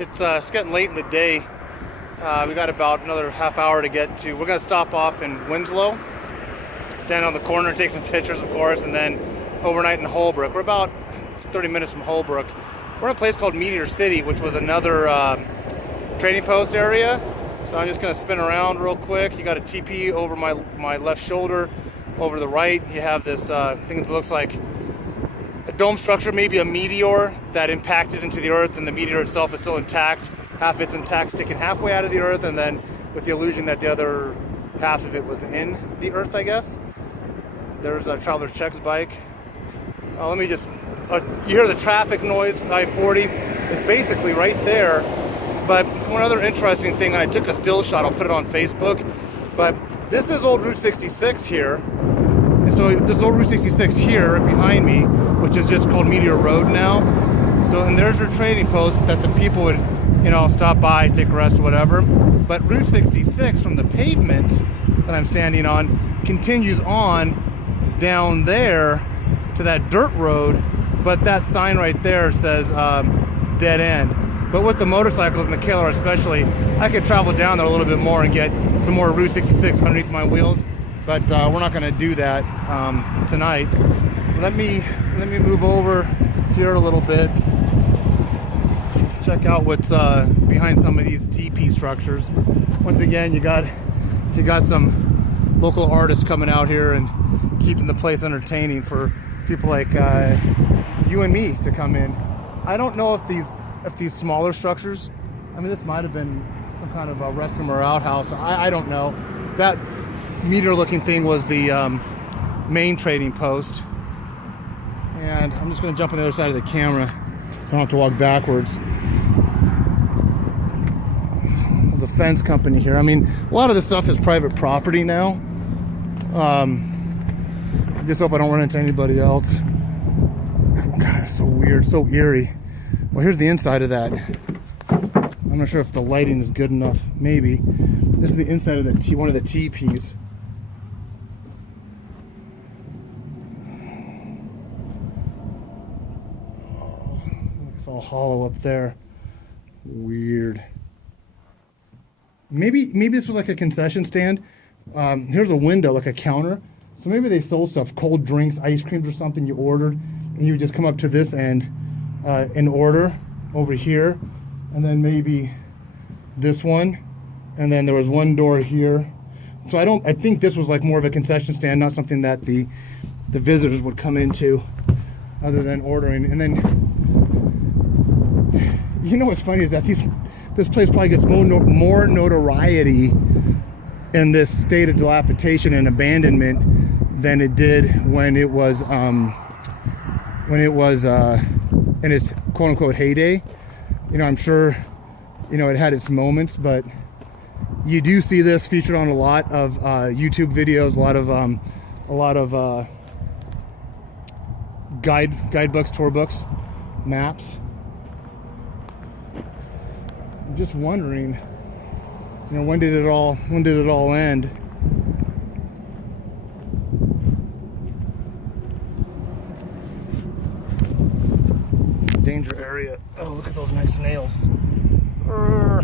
It's getting late in the day. We got about another half hour to get to. We're gonna stop off in Winslow, stand on the corner, take some pictures, of course, and then overnight in Holbrook. We're about 30 minutes from Holbrook. We're in a place called Meteor City, which was another trading post area. So I'm just gonna spin around real quick. You got a TP over my left shoulder. Over the right, you have this thing that looks like a dome structure, maybe a meteor that impacted into the earth, and the meteor itself is still intact. Half it's intact, sticking halfway out of the earth, and then with the illusion that the other half of it was in the earth, I guess. There's a Traveler's Checks bike. Let me just, you hear the traffic noise. I-40 is basically right there. But one other interesting thing, and I took a still shot, I'll put it on Facebook, but this is old Route 66 here. And so this is old Route 66 here right behind me, which is just called Meteor Road now. So, and there's your trading post that the people would, stop by, take a rest or whatever. But Route 66 from the pavement that I'm standing on continues on down there to that dirt road. But that sign right there says dead end. But with the motorcycles and the KLR especially, I could travel down there a little bit more and get some more Route 66 underneath my wheels. But we're not going to do that tonight. Let me move over here a little bit. Check out what's behind some of these TP structures. Once again, you got some local artists coming out here and keeping the place entertaining for people like you and me to come in. I don't know if these smaller structures, I mean, this might have been some kind of a restroom or outhouse. I don't know. That meteor looking thing was the main trading post. And I'm just going to jump on the other side of the camera so I don't have to walk backwards. There's a fence company here. I mean, a lot of this stuff is private property now. I just hope I don't run into anybody else. God, it's so weird, so eerie. Well, here's the inside of that. I'm not sure if the lighting is good enough. Maybe. This is the inside of one of the TPs. It's all hollow up there. Weird. Maybe this was like a concession stand. Here's a window, like a counter. So maybe they sold stuff, cold drinks, ice creams or something you ordered, and you would just come up to this end and order over here, and then maybe this one, and then there was one door here. So I think this was like more of a concession stand, not something that the visitors would come into other than ordering. And then, what's funny is that this place probably gets more notoriety in this state of dilapidation and abandonment than it did when it was in its quote-unquote heyday. I'm sure it had its moments, but you do see this featured on a lot of YouTube videos, a lot of guidebooks, tour books, maps. I'm just wondering, when did it all end? Danger area. Oh, look at those nice nails. I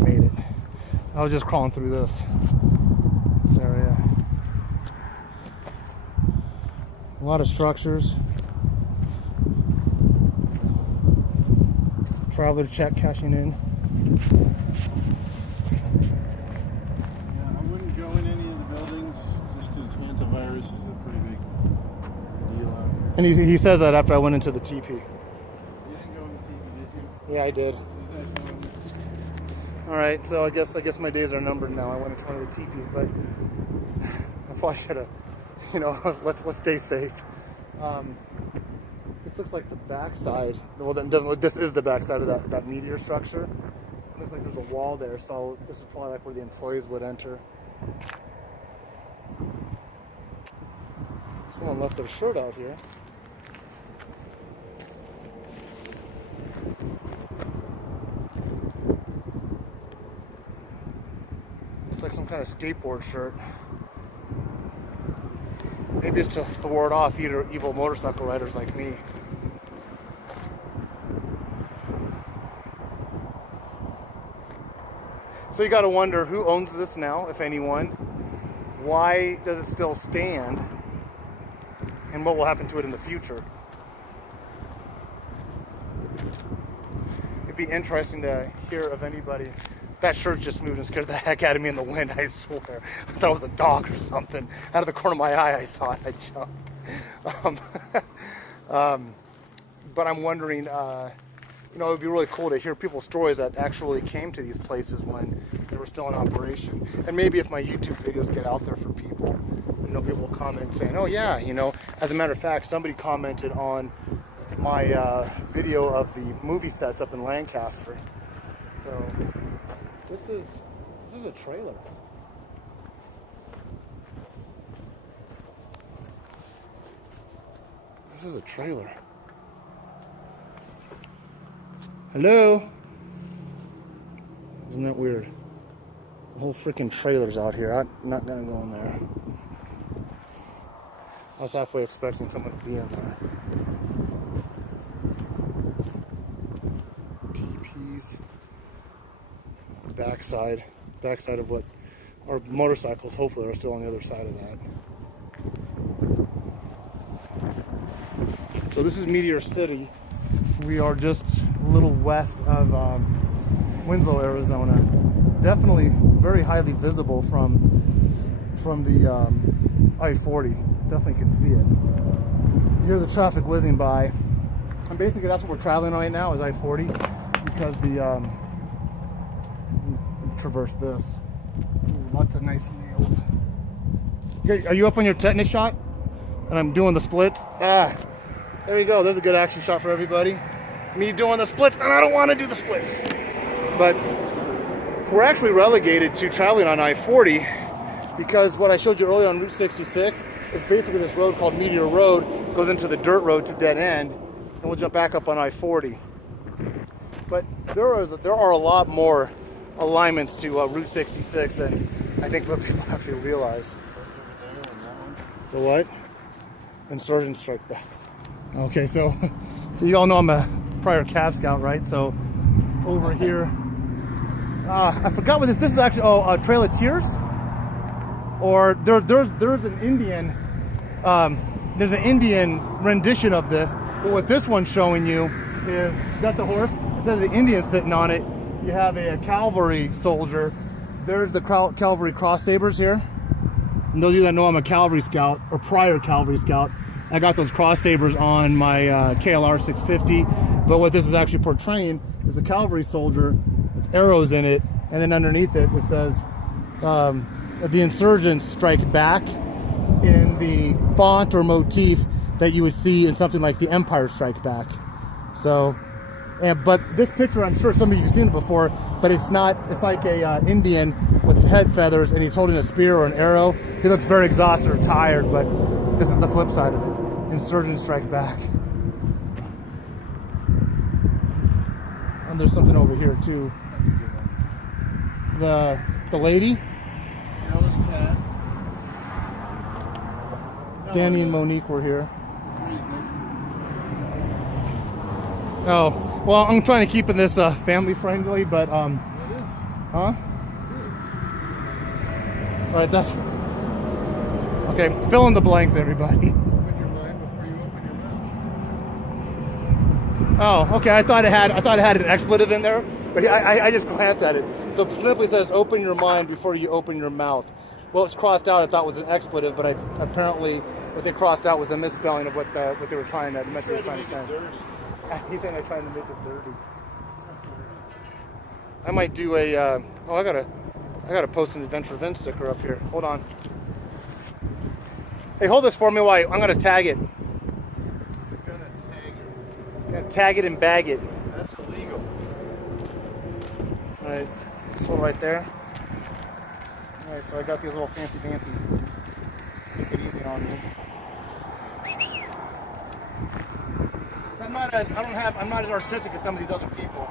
made it. I was just crawling through this area. A lot of structures. Traveler check cashing in. Yeah, I wouldn't go in any of the buildings just because antivirus is a pretty big deal out here. And he says that after I went into the TP. You didn't go in the TP, did you? Yeah, I did. You guys know me. All right, so I guess my days are numbered now. I went into one of the TPs, but I probably should have, let's stay safe. This looks like the backside. Well, this is the backside of that meteor structure. It looks like there's a wall there, so this is probably like where the employees would enter. Someone left their shirt out here. Looks like some kind of skateboard shirt. Maybe it's to thwart off evil motorcycle riders like me. So you got to wonder who owns this now, if anyone. Why does it still stand? And what will happen to it in the future? It'd be interesting to hear of anybody. That shirt just moved and scared the heck out of me in the wind, I swear. I thought it was a dog or something. Out of the corner of my eye, I saw it. I jumped. But I'm wondering, you know, it would be really cool to hear people's stories that actually came to these places when they were still in operation. And maybe if my YouTube videos get out there for people, you know, people will comment saying, oh yeah, you know, as a matter of fact, somebody commented on my video of the movie sets up in Lancaster. So this is a trailer. This is a trailer. Hello? Isn't that weird? The whole freaking trailer's out here. I'm not gonna go in there. I was halfway expecting someone to be in there. TPs. Backside of what our motorcycles hopefully are still on the other side of that. So this is Meteor City. We are just a little west of Winslow, Arizona. Definitely very highly visible from the I-40. Definitely can see it. You hear the traffic whizzing by. And basically that's what we're traveling on right now is I-40 because the traverse this. Ooh, lots of nice nails. Are you up on your tetanus shot? And I'm doing the splits. There you go. There's a good action shot for everybody. Me doing the splits, and I don't want to do the splits. But we're actually relegated to traveling on I-40 because what I showed you earlier on Route 66 is basically this road called Meteor Road, goes into the dirt road to dead end, and we'll jump back up on I-40. But there are a lot more alignments to Route 66 than I think what people actually realize. The what? Insurgent Strike Back. Okay, so you all know I'm a prior Cav Scout, right? So over here, I forgot what this is actually. Oh, Trail of Tears, or there's an Indian, there's an Indian rendition of this. But what this one's showing you is got the horse instead of the Indian sitting on it. You have a cavalry soldier. There's the cavalry cross sabers here. And those of you that know I'm a cavalry scout or prior cavalry scout, I got those cross sabers on my KLR 650. But what this is actually portraying is a cavalry soldier with arrows in it, and then underneath it says the insurgents strike back in the font or motif that you would see in something like the Empire Strike Back. So, but this picture, I'm sure some of you have seen it before, but it's not. It's like a Indian with head feathers, and he's holding a spear or an arrow. He looks very exhausted or tired, but this is the flip side of it. Insurgents strike back. And there's something over here too. The lady. Danny and Monique were here. Oh, well, I'm trying to keep this family friendly, but huh? All right, that's okay. Fill in the blanks, everybody. Open your mind before you open your mouth. Oh, okay. I thought it had an expletive in there, but I just glanced at it. So it simply says, "Open your mind before you open your mouth." Well, it's crossed out. I thought was an expletive, but apparently what they crossed out was a misspelling of what they were trying to. The message they were trying to send. He's saying they're trying to make it dirty. I might do a. I gotta post an Adventure Event sticker up here. Hold on. Hey, hold this for me while I'm gonna tag it. You're gonna tag it. I'm gonna tag it and bag it. That's illegal. All right, this one right there. All right, so I got these little fancy. Take it easy on me. I'm not as artistic as some of these other people.